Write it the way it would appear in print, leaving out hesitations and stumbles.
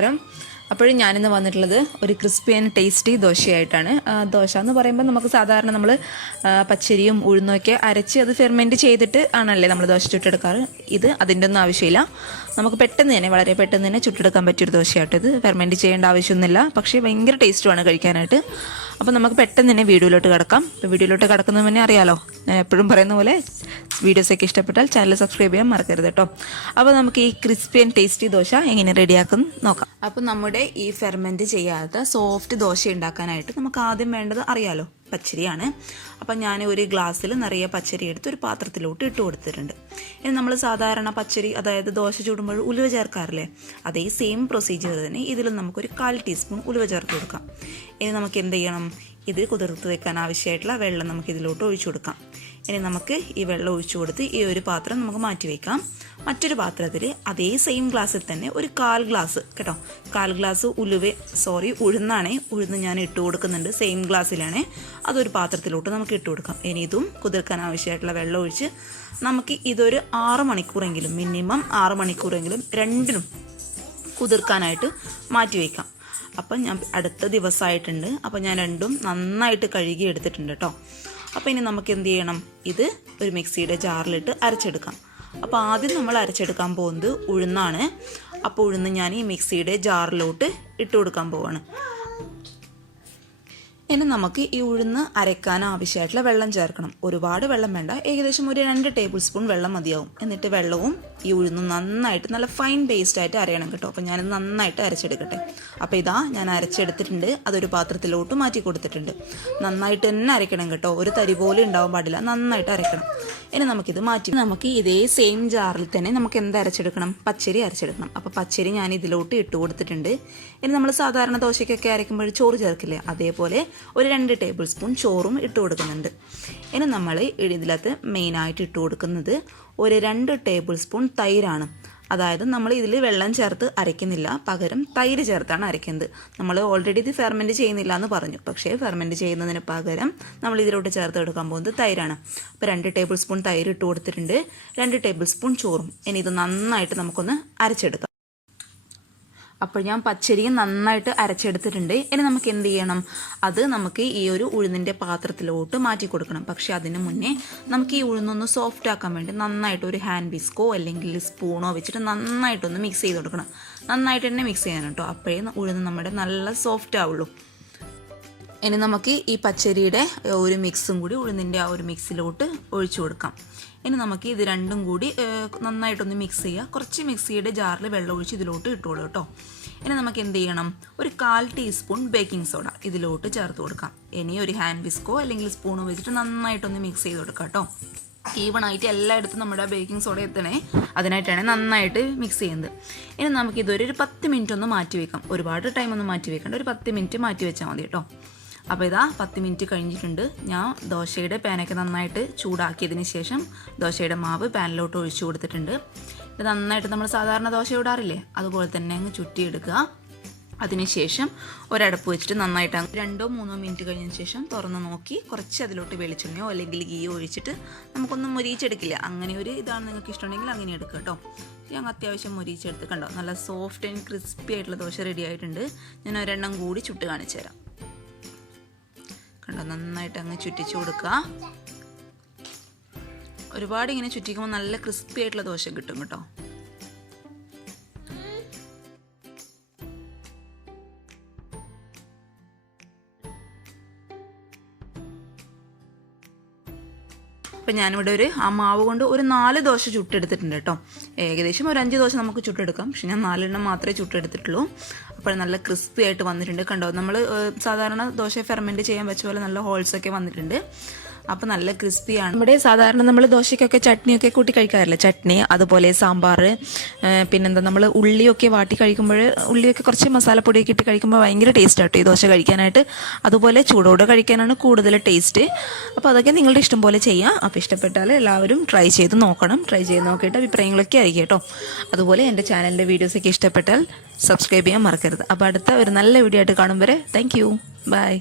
നമസ്കാരം. അപ്പോഴും ഞാനിന്ന് വന്നിട്ടുള്ളത് ഒരു ക്രിസ്പി ആൻഡ് ടേസ്റ്റി ദോശയായിട്ടാണ്. ദോശ എന്ന് പറയുമ്പോൾ നമുക്ക് സാധാരണ നമ്മൾ പച്ചരിയും ഉഴുന്നൊക്കെ അരച്ച് അത് ഫെർമെൻറ്റ് ചെയ്തിട്ട് ആണല്ലേ നമ്മൾ ദോശ ചുട്ടെടുക്കാറ്. ഇത് അതിൻ്റെ ഒന്നും ആവശ്യമില്ല. നമുക്ക് പെട്ടെന്ന് തന്നെ വളരെ പെട്ടെന്ന് തന്നെ ചുട്ടെടുക്കാൻ പറ്റിയൊരു ദോശയായിട്ട് ഇത്. ഫെർമെൻറ്റ് ചെയ്യേണ്ട ആവശ്യമൊന്നുമില്ല, പക്ഷേ ഭയങ്കര ടേസ്റ്റുമാണ് കഴിക്കാനായിട്ട്. അപ്പോൾ നമുക്ക് പെട്ടെന്ന് തന്നെ വീഡിയോയിലോട്ട് കിടക്കാം. ഇപ്പോൾ വീഡിയോയിലോട്ട് കിടക്കുന്നതിന് മുന്നേ അറിയാലോ, ഞാൻ എപ്പോഴും പറയുന്ന പോലെ വീഡിയോസൊക്കെ ഇഷ്ടപ്പെട്ടാൽ ചാനൽ സബ്സ്ക്രൈബ് ചെയ്യാൻ മറക്കരുത് കേട്ടോ. അപ്പോൾ നമുക്ക് ഈ ക്രിസ്പി ആൻഡ് ടേസ്റ്റി ദോശ എങ്ങനെ റെഡിയാക്കും നോക്കാം. അപ്പോൾ നമ്മുടെ ഈ ഫെർമെൻറ്റ് ചെയ്യാത്ത സോഫ്റ്റ് ദോശ ഉണ്ടാക്കാനായിട്ട് നമുക്ക് ആദ്യം വേണ്ടത് അറിയാലോ, പച്ചരിയാണ്. അപ്പം ഞാൻ ഒരു ഗ്ലാസ്സിൽ നിറയെ പച്ചരി എടുത്ത് ഒരു പാത്രത്തിലോട്ട് ഇട്ട് കൊടുത്തിട്ടുണ്ട്. ഇനി നമ്മൾ സാധാരണ പച്ചരി, അതായത് ദോശ ചൂടുമ്പോൾ ഉലുവ ചേർക്കാറില്ലേ, അതേ സെയിം പ്രൊസീജിയർ തന്നെ ഇതിലും നമുക്കൊരു 1/4 ടീസ്പൂൺ ഉലുവ ചേർത്ത് കൊടുക്കാം. ഇനി നമുക്ക് എന്ത് ചെയ്യണം, ഇത് കുതിർത്ത് വെക്കാൻ ആവശ്യമായിട്ടുള്ള വെള്ളം നമുക്ക് ഇതിലോട്ട് ഒഴിച്ചു കൊടുക്കാം. ഇനി നമുക്ക് ഈ വെള്ളം ഒഴിച്ചു കൊടുത്ത് ഈ ഒരു പാത്രം നമുക്ക് മാറ്റി വയ്ക്കാം. മറ്റൊരു പാത്രത്തിൽ അതേ സെയിം ഗ്ലാസ്സിൽ തന്നെ ഒരു 1/4 ഗ്ലാസ് കേട്ടോ, 1/4 ഗ്ലാസ് ഉഴുന്നാണേ. ഉഴുന്ന് ഞാൻ ഇട്ട് കൊടുക്കുന്നുണ്ട്, സെയിം ഗ്ലാസ്സിലാണേ. അതൊരു പാത്രത്തിലോട്ട് നമുക്ക് ഇട്ട് കൊടുക്കാം. ഇനി ഇതും കുതിർക്കാൻ ആവശ്യമായിട്ടുള്ള വെള്ളം ഒഴിച്ച് നമുക്ക് ഇതൊരു 6 മണിക്കൂറെങ്കിലും, മിനിമം 6 മണിക്കൂറെങ്കിലും രണ്ടിനും കുതിർക്കാനായിട്ട് മാറ്റി വയ്ക്കാം. അപ്പം ഞാൻ അടുത്ത ദിവസമായിട്ടുണ്ട്. അപ്പം ഞാൻ രണ്ടും നന്നായിട്ട് കഴുകി എടുത്തിട്ടുണ്ട് കേട്ടോ. അപ്പോൾ ഇനി നമുക്ക് എന്ത് ചെയ്യണം, ഇത് ഒരു മിക്സിയുടെ ജാറിലിട്ട് അരച്ചെടുക്കാം. അപ്പോൾ ആദ്യം നമ്മൾ അരച്ചെടുക്കാൻ പോകുന്നത് ഉഴുന്നാണ്. അപ്പോൾ ഉഴുന്ന് ഞാൻ ഈ മിക്സിയുടെ ജാറിലോട്ട് ഇട്ട് കൊടുക്കാൻ പോവാണ്. ഇനി നമുക്ക് ഈ ഉഴുന്ന് അരയ്ക്കാൻ ആവശ്യമായിട്ടുള്ള വെള്ളം ചേർക്കണം. ഒരുപാട് വെള്ളം വേണ്ട, ഏകദേശം ഒരു 2 ടേബിൾ സ്പൂൺ വെള്ളം മതിയാവും. എന്നിട്ട് വെള്ളവും ഈ ഉഴുന്നും നന്നായിട്ട് നല്ല ഫൈൻ പേസ്റ്റായിട്ട് അരയണം കേട്ടോ. അപ്പോൾ ഞാനിത് നന്നായിട്ട് അരച്ചെടുക്കട്ടെ. അപ്പോൾ ഇതാ ഞാൻ അരച്ചെടുത്തിട്ടുണ്ട്, അതൊരു പാത്രത്തിലോട്ട് മാറ്റി കൊടുത്തിട്ടുണ്ട്. നന്നായിട്ട് തന്നെ അരയ്ക്കണം കേട്ടോ, ഒരു തരി പോലും ഉണ്ടാവാൻ പാടില്ല, നന്നായിട്ട് അരയ്ക്കണം. ഇനി നമുക്കിത് മാറ്റി നമുക്ക് ഇതേ സെയിം ജാറിൽ തന്നെ നമുക്ക് എന്ത് അരച്ചെടുക്കണം, പച്ചരി അരച്ചെടുക്കണം. അപ്പോൾ പച്ചരി ഞാൻ ഇതിലോട്ട് ഇട്ട് കൊടുത്തിട്ടുണ്ട്. ഇനി നമ്മൾ സാധാരണ ദോശയ്ക്കൊക്കെ അരയ്ക്കുമ്പോൾ ചോറ് ചേർക്കില്ലേ, അതേപോലെ ഒരു 2 ടേബിൾ സ്പൂൺ ചോറും ഇട്ട് കൊടുക്കുന്നുണ്ട്. ഇനി നമ്മൾ ഇതിനകത്ത് മെയിനായിട്ട് ഇട്ട് കൊടുക്കുന്നത് ഒരു 2 ടേബിൾ സ്പൂൺ തൈരാണ്. അതായത് നമ്മൾ ഇതിൽ വെള്ളം ചേർത്ത് അരയ്ക്കുന്നില്ല, പകരം തൈര് ചേർത്താണ് അരയ്ക്കുന്നത്. നമ്മൾ ഓൾറെഡി ഇത് ഫെർമെൻറ്റ് ചെയ്യുന്നില്ല എന്ന് പറഞ്ഞു, പക്ഷേ ഫെർമെൻറ്റ് ചെയ്യുന്നതിന് പകരം നമ്മൾ ഇതിലോട്ട് ചേർത്ത് എടുക്കാൻ പോകുന്നത് തൈരാണ്. അപ്പോൾ 2 ടേബിൾ സ്പൂൺ തൈര് ഇട്ട് കൊടുത്തിട്ടുണ്ട്, 2 ടേബിൾ സ്പൂൺ ചോറും. ഇനി ഇത് നന്നായിട്ട് നമുക്കൊന്ന് അരച്ചെടുക്കാം. അപ്പോൾ ഞാൻ പച്ചരിയും നന്നായിട്ട് അരച്ചെടുത്തിട്ടുണ്ട്. ഇനി നമുക്ക് എന്ത് ചെയ്യണം, അത് നമുക്ക് ഈ ഒരു ഉഴുന്നിൻ്റെ പാത്രത്തിലോട്ട് മാറ്റി കൊടുക്കണം. പക്ഷേ അതിന് മുന്നേ നമുക്ക് ഈ ഉഴുന്നൊന്ന് സോഫ്റ്റ് ആക്കാൻ വേണ്ടി നന്നായിട്ട് ഒരു ഹാൻഡ് വിസ്കോ അല്ലെങ്കിൽ സ്പൂണോ വെച്ചിട്ട് നന്നായിട്ടൊന്ന് മിക്സ് ചെയ്ത് കൊടുക്കണം. നന്നായിട്ട് തന്നെ മിക്സ് ചെയ്യണം കേട്ടോ, അപ്പോഴേ ഉഴുന്ന് നമ്മുടെ നല്ല സോഫ്റ്റ് ആവുള്ളൂ. ഇനി നമുക്ക് ഈ പച്ചരിയുടെ ഒരു മിക്സും കൂടി ഉഴുന്നിൻ്റെ ആ ഒരു മിക്സിലോട്ട് ഒഴിച്ചു കൊടുക്കാം. ഇനി നമുക്ക് ഇത് രണ്ടും കൂടി നന്നായിട്ടൊന്ന് മിക്സ് ചെയ്യുക. കുറച്ച് മിക്സിയുടെ ജാറിൽ വെള്ളം ഒഴിച്ച് ഇതിലോട്ട് ഇട്ടോളൂ കേട്ടോ. ഇനി നമുക്ക് എന്ത് ചെയ്യണം, ഒരു 1/4 ടീസ്പൂൺ ബേക്കിംഗ് സോഡ ഇതിലോട്ട് ചേർത്ത് കൊടുക്കാം. ഇനി ഒരു ഹാൻഡ് വിസ്കോ അല്ലെങ്കിൽ സ്പൂണോ വെച്ചിട്ട് നന്നായിട്ടൊന്ന് മിക്സ് ചെയ്ത് കൊടുക്കാം കേട്ടോ. ഈവണായിട്ട് എല്ലായിടത്തും നമ്മുടെ ബേക്കിംഗ് സോഡ എത്തണേ, അതിനായിട്ടാണ് നന്നായിട്ട് മിക്സ് ചെയ്യുന്നത്. ഇനി നമുക്കിതൊരു 10 മിനിറ്റ് ഒന്ന് മാറ്റി വെക്കാം. ഒരുപാട് ടൈം ഒന്നും മാറ്റി വെക്കേണ്ട, ഒരു 10 മിനിറ്റ് മാറ്റി വെച്ചാൽ മതി കേട്ടോ. അപ്പോൾ ഇതാ 10 മിനിറ്റ് കഴിഞ്ഞിട്ടുണ്ട്. ഞാൻ ദോശയുടെ പാനൊക്കെ നന്നായിട്ട് ചൂടാക്കിയതിന് ശേഷം ദോശയുടെ മാവ് പാനിലോട്ട് ഒഴിച്ചു കൊടുത്തിട്ടുണ്ട്. ഇത് നന്നായിട്ട് നമ്മൾ സാധാരണ ദോശ ചൂടാറില്ലേ, അതുപോലെ തന്നെ അങ്ങ് ചുറ്റിയെടുക്കുക. അതിനുശേഷം ഒരടപ്പ് വെച്ചിട്ട് നന്നായിട്ട് 2-3 മിനിറ്റ് കഴിഞ്ഞതിന് ശേഷം തുറന്ന് നോക്കി കുറച്ച് അതിലോട്ട് വെളിച്ചെണ്ണയോ അല്ലെങ്കിൽ ഗീയോ ഒഴിച്ചിട്ട് നമുക്കൊന്നും മൊരിയിച്ചെടുക്കില്ല. അങ്ങനെ ഒരു ഇതാണ് നിങ്ങൾക്ക് ഇഷ്ടമുണ്ടെങ്കിൽ അങ്ങനെ എടുക്കുക കേട്ടോ. ഞങ്ങൾ അത്യാവശ്യം മൊരിയിച്ചെടുത്ത് കണ്ടോ, നല്ല സോഫ്റ്റ് ആൻഡ് ക്രിസ്പി ആയിട്ടുള്ള ദോശ റെഡി ആയിട്ടുണ്ട്. ഞാൻ ഒരെണ്ണം കൂടി ചുട്ട് കാണിച്ചു തരാം. കണ്ടോ, നന്നായിട്ട് അങ്ങ് ചുറ്റിച്ചു കൊടുക്കുക. ഒരുപാട് ഇങ്ങനെ ചുറ്റിക്കുമ്പോൾ നല്ല ക്രിസ്പി ആയിട്ടുള്ള ദോശ കിട്ടും കേട്ടോ. അപ്പം ഞാനിവിടെ ആ മാവ് കൊണ്ട് ഒരു 4 ദോശ ചുട്ടെടുത്തിട്ടുണ്ട് കേട്ടോ. ഏകദേശം ഒരു 5 ദോശ നമുക്ക് ചുട്ടെടുക്കാം, പക്ഷെ ഞാൻ 4 എണ്ണം മാത്രമേ ചുട്ടെടുത്തിട്ടുള്ളൂ. അപ്പോൾ നല്ല ക്രിസ്പി ആയിട്ട് വന്നിട്ടുണ്ട് കണ്ടോ. നമ്മൾ സാധാരണ ദോശ ഫെർമെൻറ്റ് ചെയ്യാൻ വെച്ച പോലെ നല്ല ഹോൾസൊക്കെ വന്നിട്ടുണ്ട്. അപ്പോൾ നല്ല ക്രിസ്പിയാണ്. നമ്മുടെ സാധാരണ നമ്മൾ ദോശയ്ക്കൊക്കെ ചട്നിയൊക്കെ കൂട്ടി കഴിക്കാറില്ല, ചട്നി അതുപോലെ സാമ്പാർ, പിന്നെന്താ നമ്മൾ ഉള്ളിയൊക്കെ വാട്ടി കഴിക്കുമ്പോൾ ഉള്ളിയൊക്കെ കുറച്ച് മസാലപ്പൊടിയൊക്കെ ഇട്ട് കഴിക്കുമ്പോൾ ഭയങ്കര ടേസ്റ്റ് ആട്ടോ ഈ ദോശ കഴിക്കാനായിട്ട്. അതുപോലെ ചൂടോടെ കഴിക്കാനാണ് കൂടുതൽ ടേസ്റ്റ്. അപ്പോൾ അതൊക്കെ നിങ്ങളുടെ ഇഷ്ടം പോലെ ചെയ്യാം. അപ്പോൾ ഇഷ്ടപ്പെട്ടാൽ എല്ലാവരും ട്രൈ ചെയ്ത് നോക്കണം. ട്രൈ ചെയ്ത് നോക്കിയിട്ട് അഭിപ്രായങ്ങളൊക്കെ അറിയിക്കുക കേട്ടോ. അതുപോലെ എൻ്റെ ചാനലിൻ്റെ വീഡിയോസൊക്കെ ഇഷ്ടപ്പെട്ടാൽ സബ്സ്ക്രൈബ് ചെയ്യാൻ മറക്കരുത്. അപ്പോൾ അടുത്ത ഒരു നല്ല വീഡിയോ ആയിട്ട് കാണും വരെ താങ്ക് യു, ബൈ.